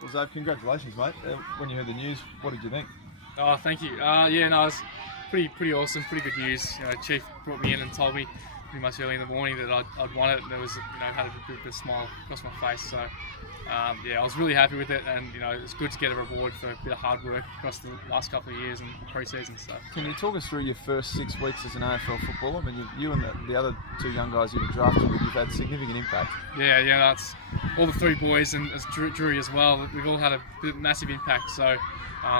Well, Zave, congratulations, mate. When you heard the news, what did you think? Oh, thank you. Yeah, no, it's pretty awesome, pretty good news. Chief brought me in and told me pretty much early in the morning that I'd won it, and there was, had a good smile across my face. So, yeah, I was really happy with it, and it's good to get a reward for a bit of hard work across the last couple of years and pre-season. So, can you talk us through your first 6 weeks as an AFL footballer? I mean, you and the other two young guys you were drafted with, you've had significant impact. Yeah, that's all the three boys, and as Drury as well. We've all had a massive impact. So,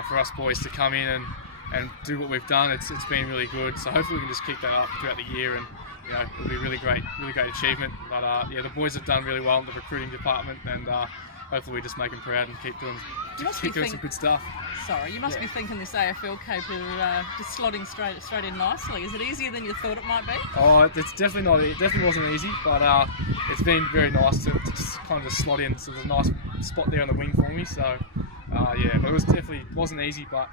for us boys to come in and do what we've done, it's been really good. So hopefully we can just keep that up throughout the year, and it'll be really great achievement. But yeah, the boys have done really well in the recruiting department, and hopefully we just make them proud and keep doing some good stuff. Sorry, you must be thinking this AFL cape are just slotting straight in nicely. Is it easier than you thought it might be? Oh, it's definitely not. It definitely wasn't easy, but it's been very nice to just kind of just slot in. So there's a nice spot there on the wing for me. So yeah, but it wasn't easy, but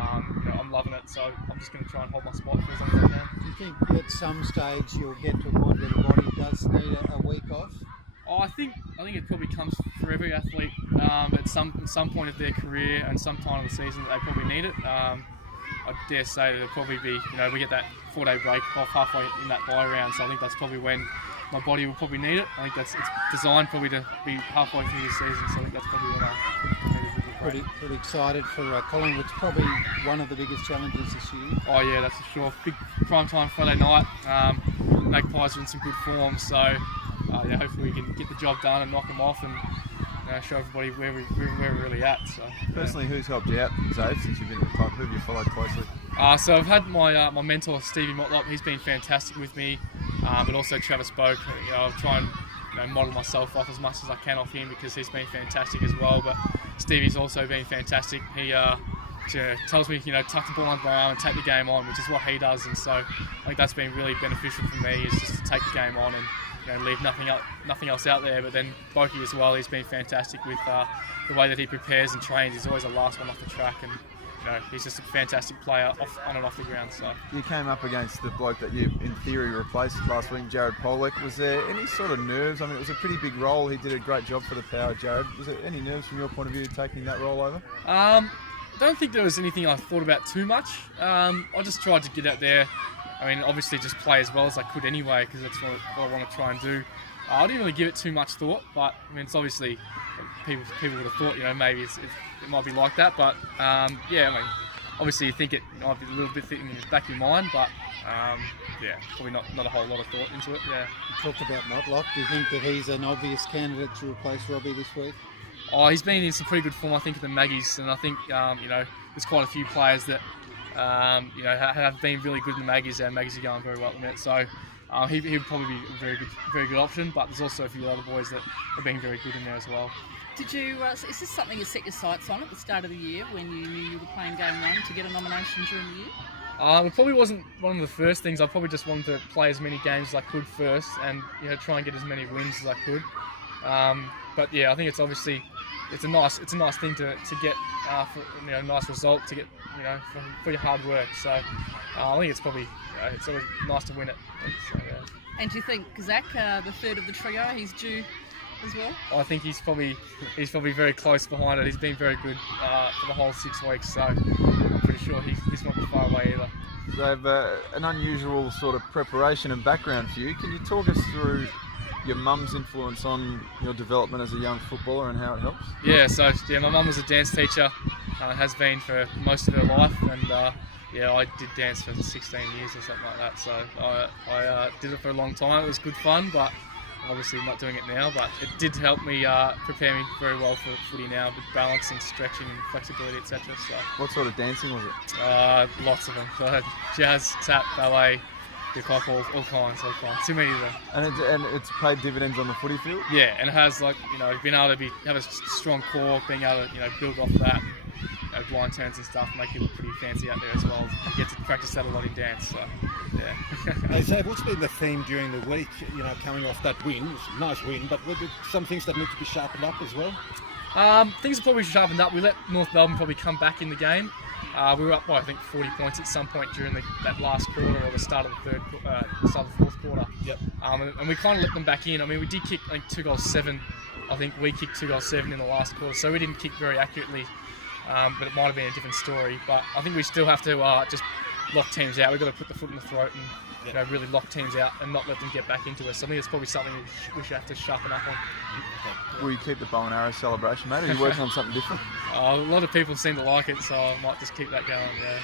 I'm loving it. So I'm just going to try and hold my spot for as long as I can. Do you think at some stage you'll get to a point where the body does need a week off? Oh, I think it probably comes for every athlete at some point of their career and some time of the season that they probably need it. I dare say that it'll probably be, we get that 4-day break off halfway in that bye round, so I think that's probably when my body will probably need it. I think it's designed probably to be halfway through the season, so I think that's probably when I need it. Pretty excited for Collingwood's probably one of the biggest challenges this year. Oh yeah, that's for sure. Big prime time Friday night. Magpies are in some good form, so yeah, hopefully we can get the job done and knock them off and show everybody where we're really at. So personally, who's helped you out, Zave, since you've been at the club? Who have you followed closely? So I've had my mentor Stevie Motlop. He's been fantastic with me, but also Travis Boak. I'll try and model myself off as much as I can off him because he's been fantastic as well. But Stevie's also been fantastic. He tells me, tuck the ball under my arm and take the game on, which is what he does. And so I think that's been really beneficial for me, is just to take the game on and leave nothing else out there. But then Boki as well, he's been fantastic with the way that he prepares and trains. He's always the last one off the track, and he's just a fantastic player on and off the ground. So you came up against the bloke that you, in theory, replaced last week, Jared Pollock. Was there any sort of nerves? I mean, it was a pretty big role. He did a great job for the Power, Jared. Was there any nerves from your point of view taking that role over? I don't think there was anything I thought about too much. I just tried to get out there. I mean, obviously just play as well as I could anyway, because that's what I want to try and do. I didn't really give it too much thought, but I mean, it's obviously people would have thought, maybe it might be like that. But yeah, I mean, obviously you think it might be a little bit in the back of your mind, but yeah, probably not a whole lot of thought into it. Yeah. You talked about Motlop. Do you think that he's an obvious candidate to replace Robbie this week? Oh, he's been in some pretty good form, I think, at the Maggies, and I think there's quite a few players that have been really good in the Maggies. Our Maggies are going very well at the minute, so he would probably be a very good option. But there's also a few other boys that are being very good in there as well. Did you? Is this something you set your sights on at the start of the year when you knew you were playing game one to get a nomination during the year? It probably wasn't one of the first things. I probably just wanted to play as many games as I could first, and try and get as many wins as I could. But yeah, I think it's obviously it's a nice thing to get for a nice result to get for your hard work. So I think it's probably it's always nice to win it. So, yeah. And do you think Zach, the third of the trio, he's due as well? I think he's probably very close behind it. He's been very good for the whole 6 weeks, so I'm pretty sure he's not far away either. They have an unusual sort of preparation and background for you. Can you talk us through your mum's influence on your development as a young footballer and how it helps? Yeah, so my mum was a dance teacher, has been for most of her life, and yeah, I did dance for 16 years or something like that. So I did it for a long time. It was good fun, but obviously not doing it now. But it did help me prepare me very well for footy now, with balancing, stretching, and flexibility, etc. So what sort of dancing was it? Lots of them. So I had jazz, tap, ballet, hip-hop, all kinds. Too many of them. And it's paid dividends on the footy field? Yeah, and it has, being able to have a strong core, being able to build off that, blind turns and stuff, make you look pretty fancy out there as well. You get to practice that a lot in dance, so yeah. Hey, Zab, what's been the theme during the week, coming off that win? It was a nice win, but were there some things that need to be sharpened up as well? Things are probably sharpened up. We let North Melbourne probably come back in the game. We were up by, I think, 40 points at some point during that last quarter or the start of the start of the fourth quarter. Yep. And we kind of let them back in. I mean, we did kick, I think, 2 goals 7 I think we kicked 2 goals 7 in the last quarter, so we didn't kick very accurately, but it might have been a different story. But I think we still have to just lock teams out. We've got to put the foot in the throat and really lock teams out and not let them get back into us. So I think it's probably something we should have to sharpen up on. Will you keep the bow and arrow celebration, mate? Or are you working on something different? A lot of people seem to like it, so I might just keep that going, yeah.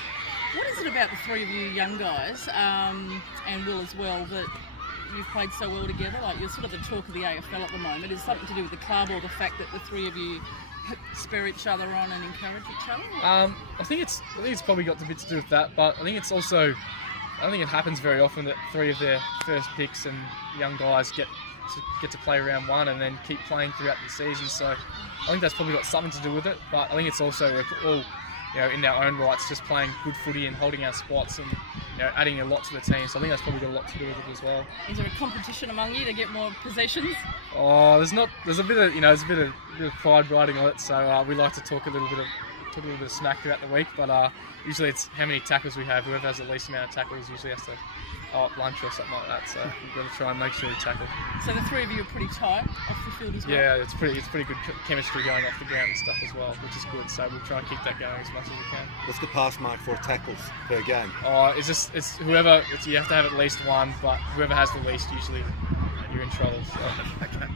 What is it about the three of you young guys, and Will as well, that you've played so well together? Like, you're sort of the talk of the AFL at the moment. Is it something to do with the club or the fact that the three of you spur each other on and encourage each other? I think it's probably got a bit to do with that, but I think it's also, I don't think it happens very often that three of their first picks and young guys get to play round one and then keep playing throughout the season. So I think that's probably got something to do with it. But I think it's also we're all, in our own rights, just playing good footy and holding our spots and adding a lot to the team. So I think that's probably got a lot to do with it as well. Is there a competition among you to get more possessions? Oh, there's a bit of pride riding on it. So we like to talk a little bit of smack throughout the week, but usually it's how many tackles we have. Whoever has the least amount of tackles usually has to lunch or something like that. So we've got to try and make sure we tackle. So the three of you are pretty tight off the field as well? Yeah, it's pretty good chemistry going off the ground and stuff as well, which is good. So we'll try and keep that going as much as we can. What's the pass mark for tackles per game? It's whoever. You have to have at least one, but whoever has the least usually, you're in trouble. So. Okay.